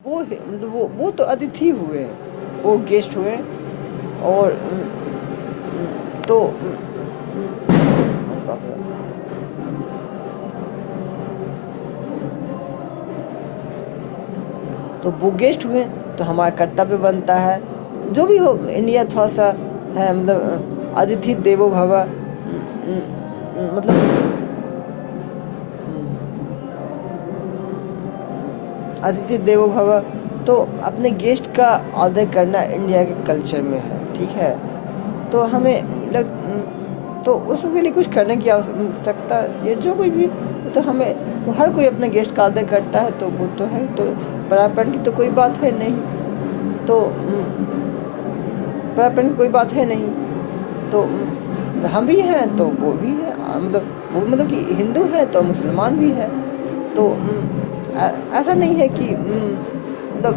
मतलब वो तो अतिथि हुए, वो गेस्ट हुए। और तो बाप रे। तो वो गेस्ट हुए तो हमारा कर्तव्य बनता है, जो भी हो इंडिया थोड़ा सा है मतलब अतिथि देवो भव, मतलब अतिथि देवो भव। तो अपने गेस्ट का आदर करना इंडिया के कल्चर में है, ठीक है। तो हमें तो उसके लिए कुछ करने की आवश्यकता, ये जो कुछ भी, तो हमें हर कोई अपने गेस्ट का आदर करता है, तो वो तो है, तो परापन की तो कोई बात है नहीं। तो परापन की कोई बात है नहीं। तो हम भी हैं तो वो भी है, मतलब कि हिंदू है तो मुसलमान भी है। तो ऐसा नहीं है कि मतलब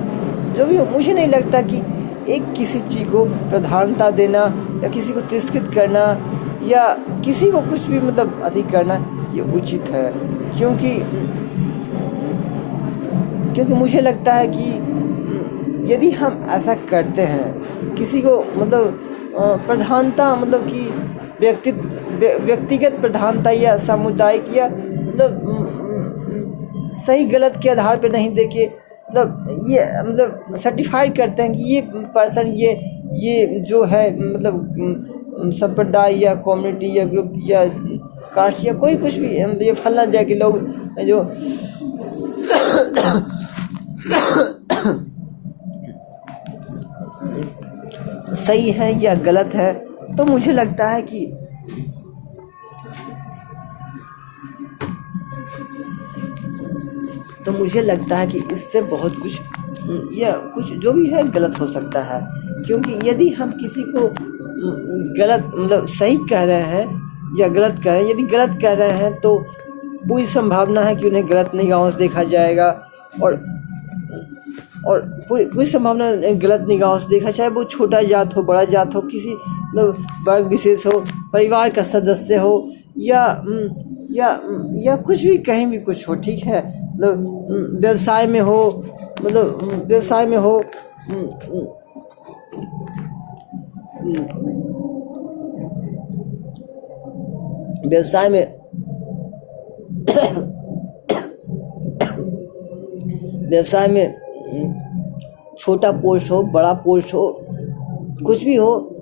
जो भी हो, मुझे नहीं लगता कि एक किसी चीज़ को प्रधानता देना या किसी को तिरस्कृत करना या किसी को कुछ भी मतलब अधिक करना ये उचित है। क्योंकि मुझे लगता है कि यदि हम ऐसा करते हैं, किसी को मतलब प्रधानता, मतलब कि व्यक्तिगत प्रधानता या सामुदायिक या मतलब सही गलत के आधार पे नहीं देके, मतलब ये मतलब सर्टिफाइड करते हैं कि ये पर्सन ये जो है मतलब संप्रदाय या कम्युनिटी या ग्रुप या कास्ट या कोई कुछ भी, मतलब ये फलना जाए कि लोग जो सही है या गलत है। तो मुझे लगता है कि इससे बहुत कुछ या कुछ जो भी है गलत हो सकता है। क्योंकि यदि हम किसी को गलत मतलब सही कह रहे हैं या गलत कह रहे हैं, यदि गलत कह रहे हैं तो पूरी संभावना है कि उन्हें गलत निगाहों से देखा जाएगा। और पूरी संभावना गलत निगाहों से देखा, चाहे वो छोटा जात हो, बड़ा जात हो, किसी मतलब वर्ग विशेष हो, परिवार का सदस्य हो या कुछ भी, कहीं भी कुछ हो, ठीक है। मतलब व्यवसाय में हो, मतलब व्यवसाय में हो, व्यवसाय में व्यवसाय में छोटा पोस्ट हो, बड़ा पोस्ट हो, कुछ भी हो,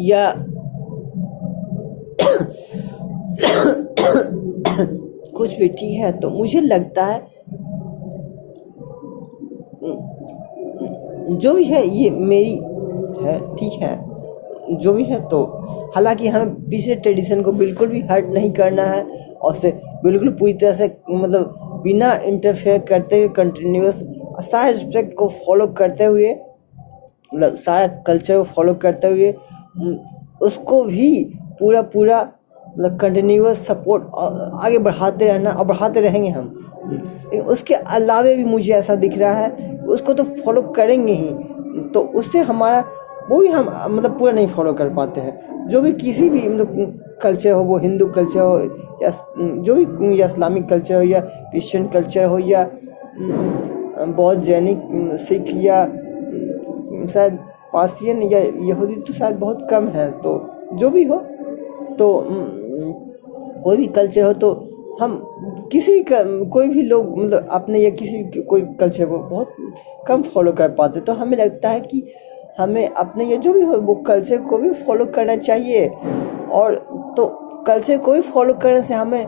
या कुछ भी, ठीक है। तो मुझे लगता है जो भी है ये मेरी है, ठीक है, जो भी है। तो हालांकि हमें पिछले ट्रेडिशन को बिल्कुल भी हर्ट नहीं करना है, और से बिल्कुल पूरी तरह से मतलब बिना इंटरफेयर करते हुए कंटिन्यूअस सारे रिस्पेक्ट को फॉलो करते हुए, मतलब सारा कल्चर को फॉलो करते हुए उसको भी पूरा मतलब कंटिन्यूअस सपोर्ट आगे बढ़ाते रहना, और बढ़ाते रहेंगे हम। लेकिन उसके अलावे भी मुझे ऐसा दिख रहा है उसको तो फॉलो करेंगे ही, तो उससे हमारा वो भी हम मतलब पूरा नहीं फॉलो कर पाते हैं। जो भी किसी भी मतलब कल्चर हो, वो हिंदू कल्चर हो या जो भी, या इस्लामिक कल्चर हो या क्रिश्चियन कल्चर हो या बौद्ध, जैनिक, सिख या शायद पार्सियन या यहूदी, तो शायद बहुत कम है। तो जो भी हो, तो कोई भी कल्चर हो, तो हम कोई भी लोग मतलब अपने या किसी कोई कल्चर को बहुत कम फॉलो कर पाते। तो हमें लगता है कि हमें अपने या जो भी हो वो कल्चर को भी फॉलो करना चाहिए। और तो कल्चर को भी फॉलो करने से हमें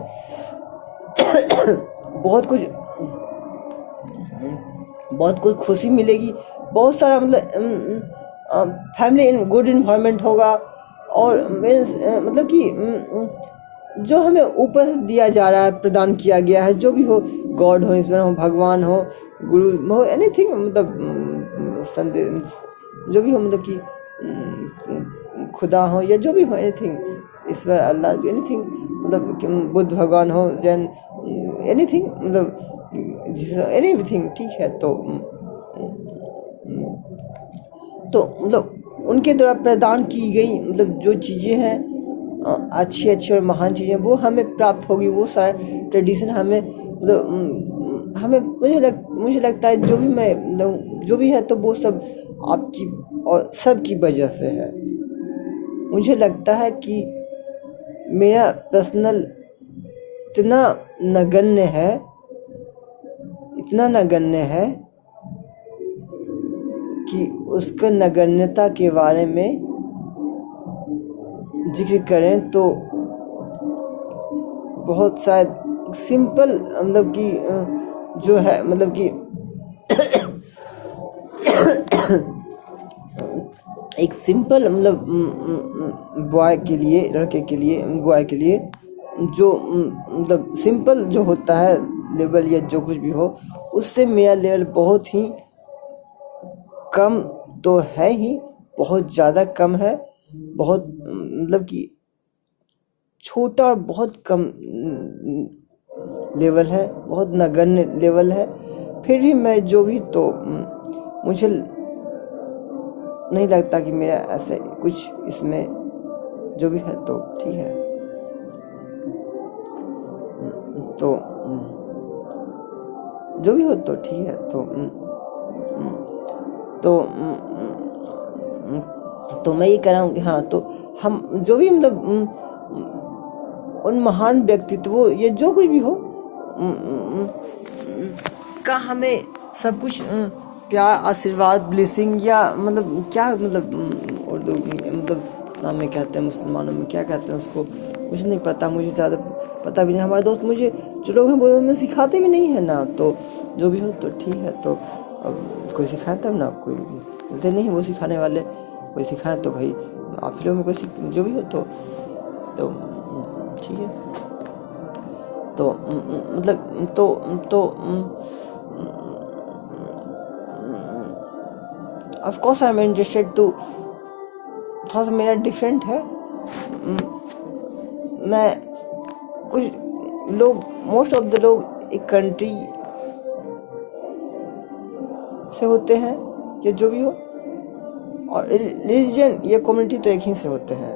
बहुत कुछ खुशी मिलेगी, बहुत सारा मतलब फैमिली इन गुड इन्वायरमेंट होगा। और मतलब कि जो हमें ऊपर से दिया जा रहा है, प्रदान किया गया है, जो भी हो, गॉड हो, ईश्वर हो, भगवान हो, गुरु हो, एनीथिंग, मतलब संदेश जो भी हो, मतलब कि खुदा हो या जो भी हो, एनीथिंग, ईश्वर, अल्लाह, एनीथिंग, मतलब बुद्ध भगवान हो, जैन, एनीथिंग, मतलब एनीथिंग, ठीक है। तो मतलब उनके द्वारा प्रदान की गई मतलब जो चीज़ें हैं अच्छी और महान चीज़ें, वो हमें प्राप्त होगी। वो सारा ट्रेडिशन हमें मतलब मुझे लगता है जो भी मैं जो भी है तो वो सब आपकी और सबकी वजह से है। मुझे लगता है कि मेरा पर्सनल इतना नगण्य है कि उसका नगण्यता के बारे में जिक्र करें तो बहुत शायद सिंपल मतलब कि जो है मतलब कि एक सिंपल मतलब लड़के के लिए बॉय के लिए जो मतलब सिंपल जो होता है लेवल या जो कुछ भी हो, उससे मेरा लेवल बहुत ही कम तो है ही, बहुत ज़्यादा कम है, बहुत मतलब कि छोटा और बहुत कम लेवल है, बहुत नगण्य लेवल है। फिर भी मैं जो भी तो मुझे नहीं लगता कि मेरा ऐसे कुछ इसमें जो भी है तो ठीक है। तो जो भी हो तो ठीक है। तो मैं ये कह रहा हूँ कि हाँ, तो हम जो भी मतलब उन महान व्यक्तित्वों ये जो कुछ भी हो का हमें सब कुछ प्यार, आशीर्वाद, ब्लेसिंग या मतलब क्या मतलब उर्दू मतलब इस्लाम में कहते हैं, मुसलमानों में क्या कहते हैं उसको मुझे नहीं पता, मुझे ज़्यादा पता भी नहीं। हमारे दोस्त मुझे जो लोग हैं वो हमें सिखाते भी नहीं है ना, तो जो भी हो तो ठीक है। तो अब कोई सिखाए तब ना, कोई मिलते नहीं वो सिखाने वाले, कोई सिखाए तो भाई आप ही लोग में कोई जो भी हो तो ठीक है। तो मतलब तो of course I am interested to, थोड़ा सा मेरा डिफरेंट है। मैं कुछ लोग, मोस्ट ऑफ द लोग एक कंट्री से होते हैं या जो भी हो, और रिलीजन या कम्युनिटी तो एक ही से होते हैं।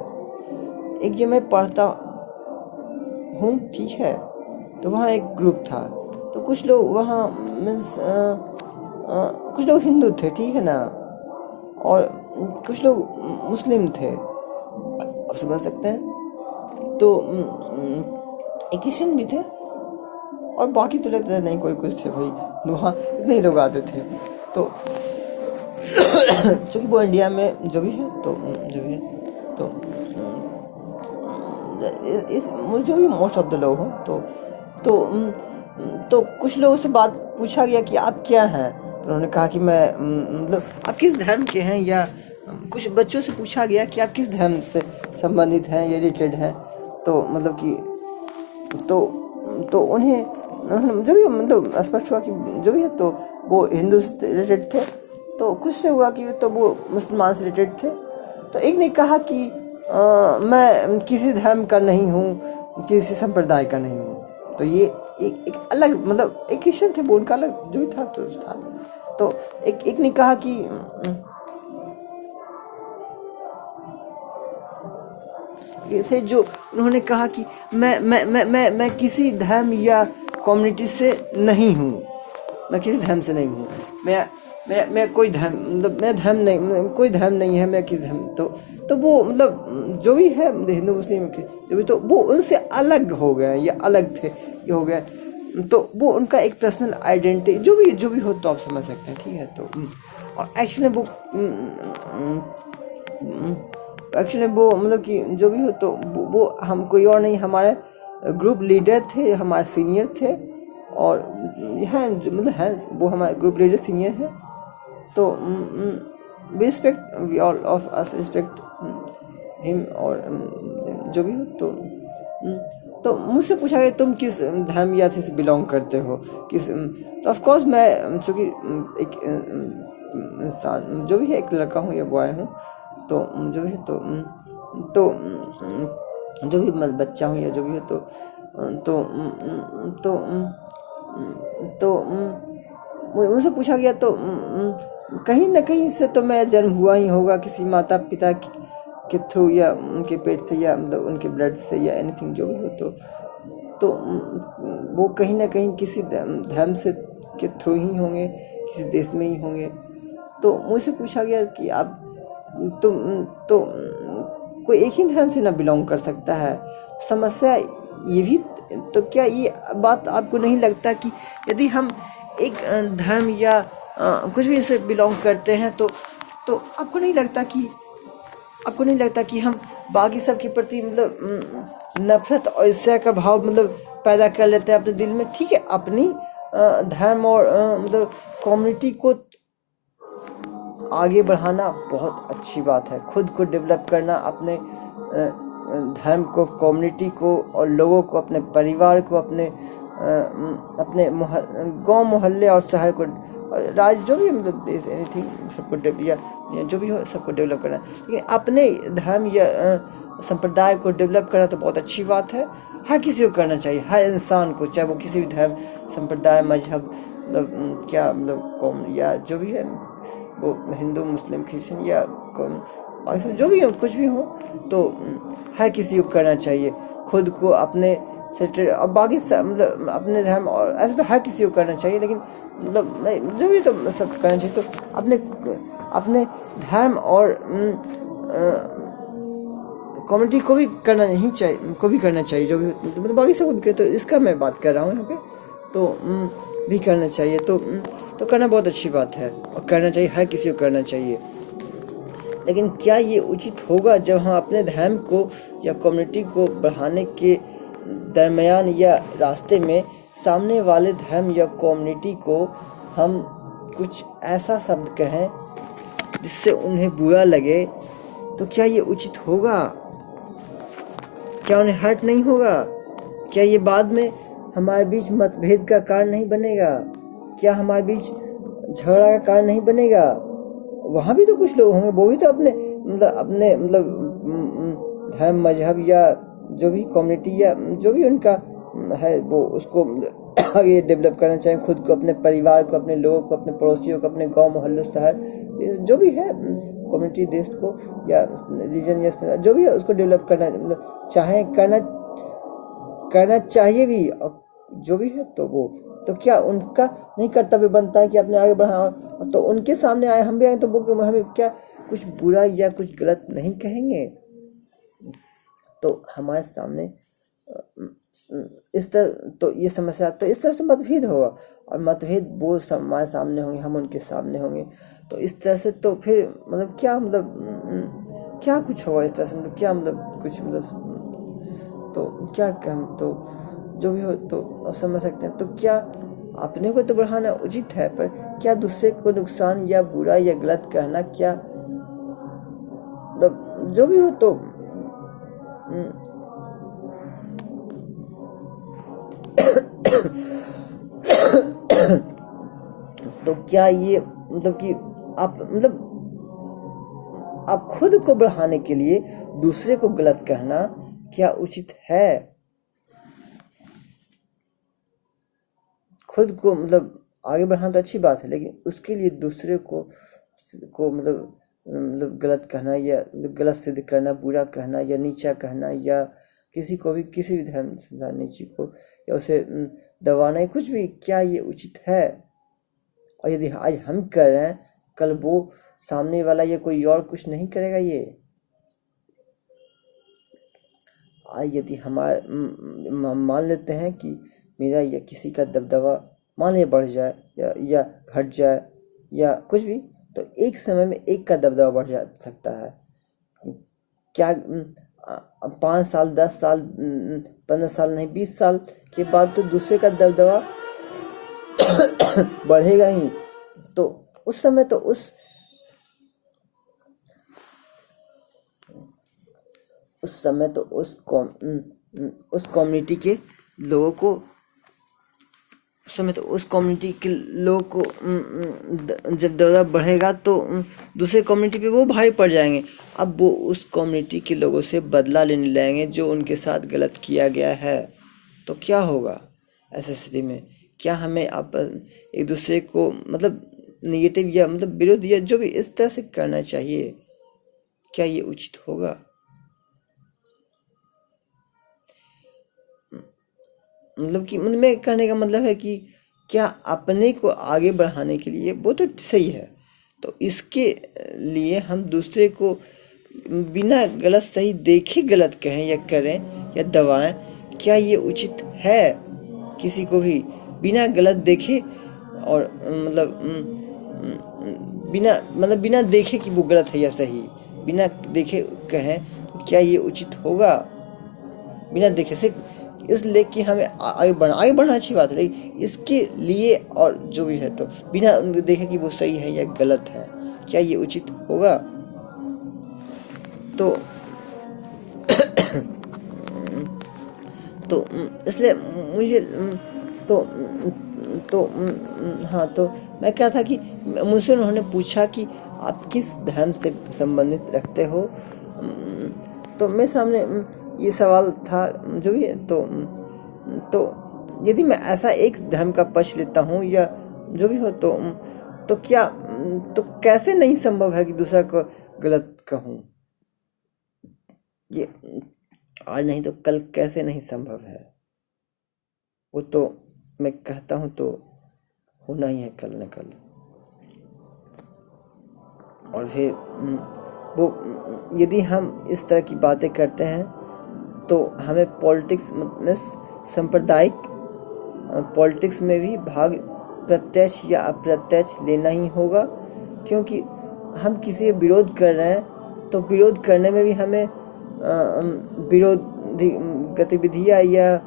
एक जो मैं पढ़ता हूँ ठीक है, तो वहाँ एक ग्रुप था, तो कुछ लोग वहाँ मीन्स कुछ लोग हिंदू थे ठीक है ना, और कुछ लोग मुस्लिम थे, आप समझ सकते हैं। तो एक क्रिश्चियन भी थे, और बाकी तो लगता है नहीं कोई कुछ थे भाई, वहाँ इतने ही लोग आते थे। तो चूँकि वो इंडिया में जो भी है तो जो भी है तो जो भी मोस्ट ऑफ द लोग हो तो कुछ लोगों से बात पूछा गया कि आप क्या हैं, तो उन्होंने कहा कि मैं मतलब आप किस धर्म के हैं, या कुछ बच्चों से पूछा गया कि आप किस धर्म से संबंधित हैं या रिलेटेड हैं, तो मतलब कि तो उन्हें जो भी मतलब स्पष्ट हुआ कि जो भी है तो वो हिंदू से रिलेटेड थे। तो कुछ से हुआ कि तो वो मुसलमान से रिलेटेड थे। तो एक ने कहा कि मैं किसी धर्म का नहीं हूँ, किसी संप्रदाय का नहीं हूँ। तो ये एक अलग मतलब एक क्रिश्चियन थे, वो उनका अलग जो भी था तो था। तो एक ने कहा कि थे जो उन्होंने कहा कि मैं किसी धर्म या कम्युनिटी से नहीं हूँ, मैं किसी धर्म से नहीं हूँ, मैं कोई धर्म मतलब मैं धर्म नहीं, कोई धर्म नहीं है, मैं किस धर्म तो वो मतलब जो भी है हिंदू मुस्लिम जो भी, तो वो उनसे अलग हो गए या अलग थे ये हो गया। तो वो उनका एक पर्सनल आइडेंटिटी जो भी हो तो आप समझ सकते हैं ठीक है। तो और एक्चुअली वो मतलब कि जो भी हो तो वो हम कोई और नहीं, हमारे ग्रुप लीडर थे, हमारे सीनियर थे, और हैं मतलब हैं वो हमारे ग्रुप लीडर सीनियर हैं। तो we respect, we all of us respect him, और जो भी हो तो मुझसे पूछा गया तुम किस धर्म या से बिलोंग करते हो, किस तो ऑफ कोर्स मैं चूँकि एक इंसान जो भी है एक लड़का हूँ या बॉय हूँ, तो जो भी है तो जो भी मैं बच्चा हूँ या जो भी है तो मुझसे पूछा गया तो कहीं ना कहीं से तो मेरा जन्म हुआ ही होगा किसी माता पिता के थ्रू, या उनके पेट से, या मतलब उनके ब्लड से, या एनीथिंग जो भी हो तो वो कहीं ना कहीं किसी धर्म से के थ्रू ही होंगे, किसी देश में ही होंगे। तो मुझसे पूछा गया कि आप तुम तो कोई एक ही धर्म से ना बिलोंग कर सकता है। समस्या ये भी, तो क्या ये बात आपको नहीं लगता कि यदि हम एक धर्म या कुछ भी से बिलोंग करते हैं तो आपको नहीं लगता कि हम बाकी सब के प्रति मतलब नफरत और ईर्ष्या का भाव मतलब पैदा कर लेते हैं अपने दिल में। ठीक है, अपनी धर्म और मतलब कम्युनिटी को आगे बढ़ाना बहुत अच्छी बात है, खुद को डेवलप करना, अपने धर्म को, कम्युनिटी को और लोगों को, अपने परिवार को, अपने गांव मोहल्ले और शहर को, राज्य जो भी मतलब देश एनीथिंग सबको या जो भी हो सबको डेवलप करना। लेकिन अपने धर्म या संप्रदाय को डेवलप करना तो बहुत अच्छी बात है, हर किसी को करना चाहिए, हर इंसान को, चाहे वो किसी भी धर्म संप्रदाय मजहब मतलब क्या मतलब कौम या जो भी है, वो हिंदू मुस्लिम क्रिश्चियन या पाकिस्तान जो भी हो, कुछ भी हो, तो हर किसी को करना चाहिए खुद को अपने से और बाकी मतलब अपने धर्म, और ऐसे तो हर किसी को करना चाहिए, लेकिन मतलब जो भी तो सब करना चाहिए। तो अपने धर्म और कम्युनिटी को भी करना नहीं चाहिए, जो भी मतलब बाकी सबको भी करे, तो इसका मैं बात कर रहा हूँ यहाँ पे। तो भी करना चाहिए, तो करना बहुत अच्छी बात है और करना चाहिए, हर किसी को करना चाहिए। लेकिन क्या ये उचित होगा जब हम अपने धर्म को या कम्युनिटी को बढ़ाने के दरमियान या रास्ते में सामने वाले धर्म या कम्युनिटी को हम कुछ ऐसा शब्द कहें जिससे उन्हें बुरा लगे? तो क्या ये उचित होगा? क्या उन्हें हर्ट नहीं होगा? क्या ये बाद में हमारे बीच मतभेद का कारण नहीं बनेगा? क्या हमारे बीच झगड़ा का कारण नहीं बनेगा? वहाँ भी तो कुछ लोग होंगे, वो भी तो अपने धर्म मजहब या जो भी कम्युनिटी या जो भी उनका है वो उसको आगे डेवलप करना चाहिए, खुद को, अपने परिवार को, अपने लोगों को, अपने पड़ोसियों को, अपने गांव मोहल्लों शहर जो भी है कम्युनिटी, देश को या रीजन या जो भी है उसको डेवलप करना चाहिए भी, जो भी है। तो क्या उनका नहीं कर्तव्य बनता है कि अपने आगे बढ़ाएं? तो उनके सामने आए, हम भी आए, तो वो हमें क्या कुछ बुरा या कुछ गलत नहीं कहेंगे? तो हमारे सामने इस तरह, तो ये समस्या, तो इस तरह से मतभेद होगा, और मतभेद वो हमारे सामने होंगे, हम उनके सामने होंगे, तो इस तरह से तो फिर मतलब क्या कुछ होगा इस तरह से, मतलब क्या मतलब कुछ मतलब तो क्या कहें, तो जो भी हो तो समझ सकते हैं। तो क्या अपने को तो बढ़ाना उचित है, पर क्या दूसरे को नुकसान या बुरा या गलत कहना, क्या मतलब जो भी हो तो क्या ये मतलब कि आप खुद को बढ़ाने के लिए दूसरे को गलत कहना क्या उचित है? खुद को मतलब आगे बढ़ाना तो अच्छी बात है, लेकिन उसके लिए दूसरे को मतलब गलत कहना या गलत सिद्ध करना, बुरा कहना या नीचा कहना, या किसी को भी किसी भी धर्म से नीचे को या उसे दबाना, कुछ भी, क्या ये उचित है? और यदि आज हम कर रहे हैं, कल वो सामने वाला या कोई और कुछ नहीं करेगा। ये आज यदि हमारे मान लेते हैं कि मेरा या किसी का दबदबा मान लिया बढ़ जाए या घट जाए या कुछ भी, तो एक समय में एक का दबदबा बढ़ जा सकता है। क्या 5 साल 10 साल 15 साल नहीं, 20 साल के बाद तो दूसरे का दबदबा बढ़ेगा ही। तो उस समय तो उस कम्युनिटी के लोगों को जब दबदबा बढ़ेगा तो दूसरे कम्युनिटी पे वो भारी पड़ जाएंगे। अब वो उस कम्युनिटी के लोगों से बदला लेने लगेंगे जो उनके साथ गलत किया गया है। तो क्या होगा ऐसी स्थिति में? क्या हमें एक दूसरे को मतलब निगेटिव या मतलब विरोध या जो भी इस तरह से करना चाहिए? क्या ये उचित होगा? मतलब कि मैं कहने का मतलब है कि क्या अपने को आगे बढ़ाने के लिए, वो तो सही है। तो इसके लिए हम दूसरे को बिना गलत सही देखे गलत कहें या करें या दबाएं, क्या ये उचित है? किसी को भी बिना गलत देखे और बिना देखे कि वो गलत है या सही, बिना देखे कहें, तो क्या ये उचित होगा? बिना देखे सिर्फ इसलिए कि हमें आगे बढ़ना अच्छी बात है, लेकिन इसके लिए और जो भी है तो बिना उनको देखे कि वो सही है या गलत है, क्या ये उचित होगा? तो तो इसलिए मुझे तो हाँ, तो मैं क्या था कि मुझसे उन्होंने पूछा कि आप किस धर्म से संबंधित रखते हो। तो मेरे सामने ये सवाल था जो भी है। तो यदि मैं ऐसा एक धर्म का पक्ष लेता हूँ या जो भी हो, तो क्या, तो कैसे नहीं संभव है कि दूसरा को गलत कहूँ? ये आज नहीं तो कल कैसे नहीं संभव है? वो तो मैं कहता हूँ तो होना ही है कल न कल। और फिर वो यदि हम इस तरह की बातें करते हैं तो हमें पॉलिटिक्स में, सांप्रदायिक पॉलिटिक्स में भी भाग प्रत्यक्ष या अप्रत्यक्ष लेना ही होगा, क्योंकि हम किसी का विरोध कर रहे हैं तो विरोध करने में भी हमें विरोधी गतिविधियाँ या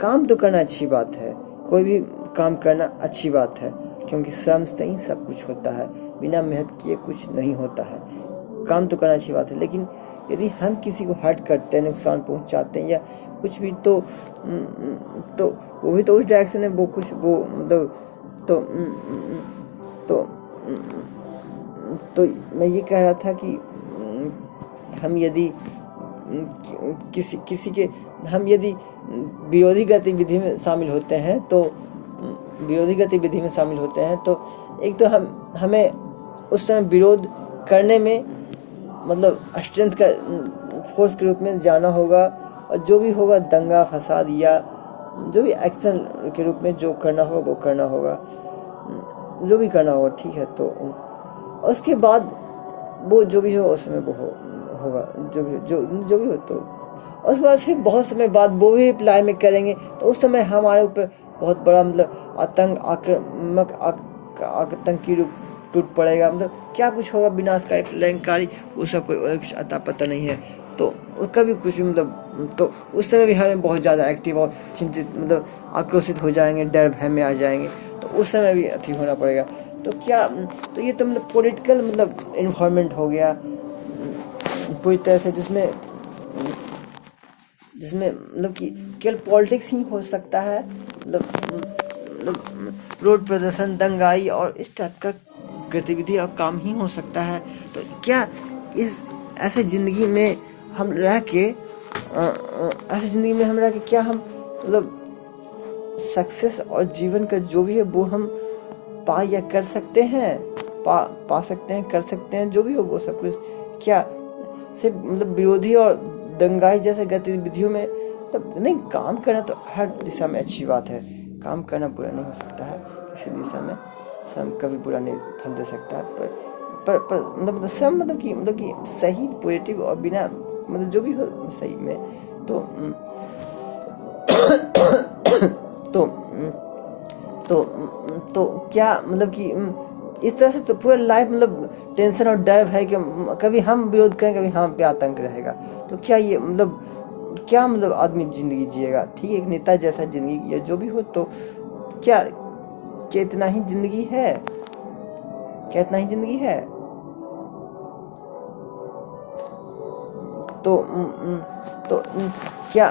काम तो करना अच्छी बात है, कोई भी काम करना अच्छी बात है, क्योंकि श्रम से ही सब कुछ होता है, बिना मेहनत किए कुछ नहीं होता है। काम तो करना अच्छी बात है, लेकिन यदि हम किसी को हर्ट करते हैं, नुकसान पहुंचाते हैं या कुछ भी, तो वो भी तो उस डायरेक्शन में वो कुछ वो तो मैं ये कह रहा था कि हम यदि किसी के हम यदि विरोधी गतिविधि में शामिल होते हैं तो एक तो हमें उस समय विरोध करने में स्ट्रेंथ का फोर्स के रूप में जाना होगा, और जो भी होगा दंगा फसाद या जो भी एक्शन के रूप में जो करना होगा वो करना होगा, जो भी करना होगा, ठीक है। तो उसके बाद वो जो भी हो उसमें वो होगा जो भी हो, तो उसके बाद फिर बहुत समय बाद वो भी रिप्लाई में करेंगे, तो उस समय हमारे ऊपर बहुत बड़ा आतंकी रूप टूट पड़ेगा, क्या कुछ होगा, विनाशकारी प्रलयंकारी, वो सब कोई कुछ अता पता नहीं है। तो उसका भी कुछ तो उस समय भी हमें बहुत ज़्यादा एक्टिव और चिंतित आक्रोशित हो जाएंगे, डर भय में आ जाएंगे, तो उस समय भी अति होना पड़ेगा। तो क्या, तो ये तो पॉलिटिकल इन्वायरमेंट हो गया पूरी तरह से, जिसमें कि केवल पॉलिटिक्स ही हो सकता है, रोड प्रदर्शन, दंगाई और इस टाइप का गतिविधि और काम ही हो सकता है। तो क्या इस ऐसे ज़िंदगी में हम रह के क्या हम सक्सेस और जीवन का जो भी है वो हम पा या कर सकते हैं, पा सकते हैं, कर सकते हैं, जो भी हो वो सब कुछ? क्या सिर्फ विरोधी और दंगाई जैसे गतिविधियों में नहीं, काम करना तो हर दिशा में अच्छी बात है, काम करना बुरा नहीं हो सकता है, किसी दिशा में श्रम कभी बुरा नहीं फल दे सकता है, पर श्रम कि सही पॉजिटिव और बिना जो भी हो सही में, तो क्या कि इस तरह से तो पूरा लाइफ टेंशन और डर है कि कभी हम विरोध करें, कभी हम पे आतंक रहेगा। तो क्या ये क्या आदमी जिंदगी जिएगा? ठीक है, एक नेता जैसा जिंदगी या जो भी हो, तो क्या इतना ही जिंदगी है? तो क्या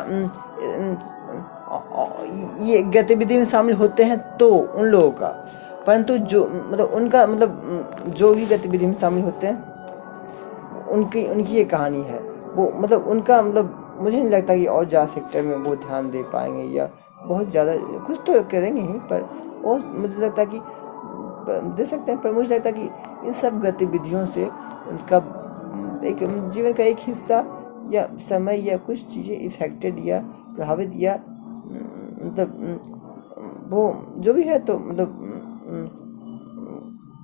ये गतिविधि में शामिल होते हैं तो उन लोगों का, परंतु जो उनका जो भी गतिविधि में शामिल होते हैं उनकी ये कहानी है, वो उनका मुझे नहीं लगता कि और ज़्यादा सेक्टर में वो ध्यान दे पाएंगे या बहुत ज़्यादा कुछ तो करेंगे ही, पर और मुझे लगता है कि दे सकते हैं, पर मुझे लगता है कि इन सब गतिविधियों से उनका एक जीवन का एक हिस्सा या समय या कुछ चीज़ें इफेक्टेड या प्रभावित या मतलब वो जो भी है तो मतलब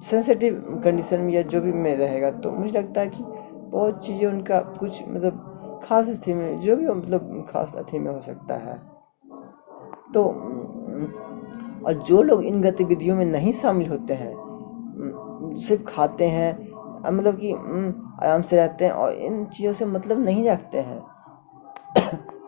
सेंसिटिव कंडीशन में या जो भी में रहेगा, तो मुझे लगता है कि बहुत चीज़ें उनका कुछ मतलब खास स्थिति में जो भी हो, मतलब खास अथी में हो सकता है। तो और जो लोग इन गतिविधियों में नहीं शामिल होते हैं, सिर्फ खाते हैं, मतलब कि आराम से रहते हैं और इन चीज़ों से मतलब नहीं रखते हैं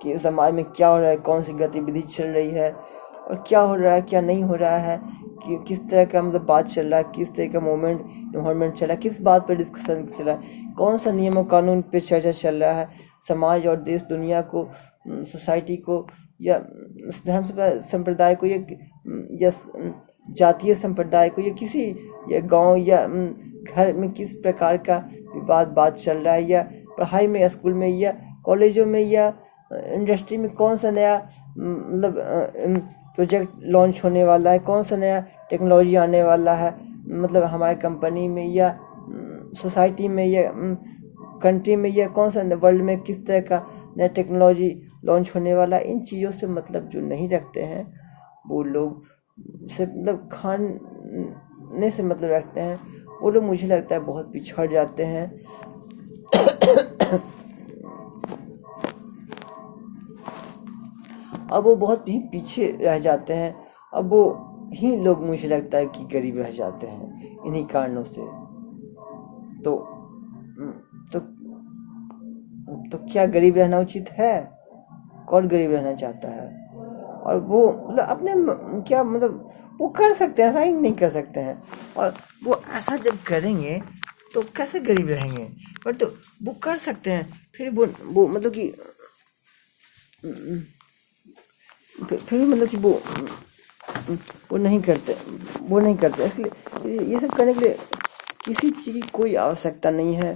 कि समाज में क्या हो रहा है, कौन सी गतिविधि चल रही है और क्या हो रहा है क्या नहीं हो रहा है, कि किस तरह का मतलब बात चल रहा है, किस तरह का मूवमेंट इन्वायरमेंट चल रहा है, किस बात पर डिस्कशन चल रहा है, कौन सा नियम और कानून पे चर्चा चल रहा है, समाज और देश दुनिया को, सोसाइटी को या धर्म संप्रदाय को या जातीय संप्रदाय को या किसी या गांव या घर में किस प्रकार का विवाद बात चल रहा है, या पढ़ाई में या स्कूल में या कॉलेजों में या इंडस्ट्री में कौन सा नया मतलब प्रोजेक्ट लॉन्च होने वाला है, कौन सा नया टेक्नोलॉजी आने वाला है, मतलब हमारे कंपनी में या सोसाइटी में या कंट्री में या कौन सा वर्ल्ड में किस तरह का नया टेक्नोलॉजी लॉन्च होने वाला है। इन चीज़ों से मतलब जो नहीं रखते हैं वो लोग से मतलब खाने से मतलब रखते हैं, वो लोग मुझे लगता है बहुत पिछड़ जाते हैं। अब वो बहुत ही पीछे रह जाते हैं, अब वो ही लोग मुझे लगता है कि गरीब रह जाते हैं इन्हीं कारणों से। तो तो तो क्या गरीब रहना उचित है? कौन गरीब रहना चाहता है? और वो मतलब अपने क्या मतलब वो कर सकते हैं, ऐसा ही नहीं कर सकते हैं, और वो ऐसा जब करेंगे तो कैसे गरीब रहेंगे? पर तो वो कर सकते हैं, फिर वो मतलब कि फिर भी मतलब कि वो नहीं करते इसलिए ये सब करने के लिए किसी चीज़ की कोई आवश्यकता नहीं है,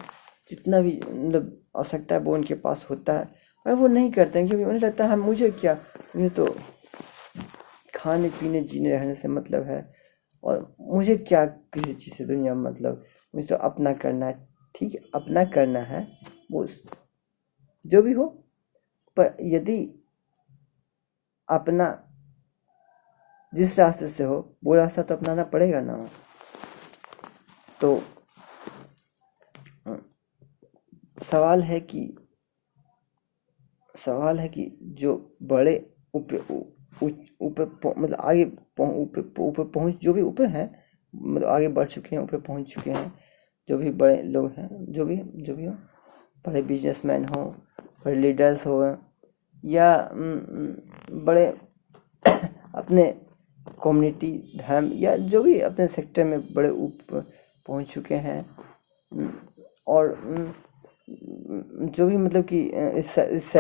जितना भी मतलब आवश्यकता है वो उनके पास होता है, और वो नहीं करते हैं क्योंकि उन्हें लगता है मुझे क्या, मुझे तो खाने पीने जीने रहने से मतलब है, और मुझे क्या किसी चीज़ से दुनिया में मतलब, मुझे तो अपना करना है। ठीक है, अपना करना है वो जो भी हो, पर यदि अपना जिस रास्ते से हो वो रास्ता तो अपनाना पड़ेगा ना। तो सवाल है कि जो बड़े ऊपर मतलब आगे ऊपर पहुंच जो भी ऊपर हैं, मतलब आगे बढ़ चुके हैं, ऊपर पहुंच चुके हैं, जो भी बड़े लोग हैं, जो भी हो, बड़े बिजनेसमैन हो, बड़े लीडर्स हो, या बड़े अपने कम्युनिटी धर्म या जो भी अपने सेक्टर में बड़े ऊपर पहुंच चुके हैं, और जो भी मतलब कि इस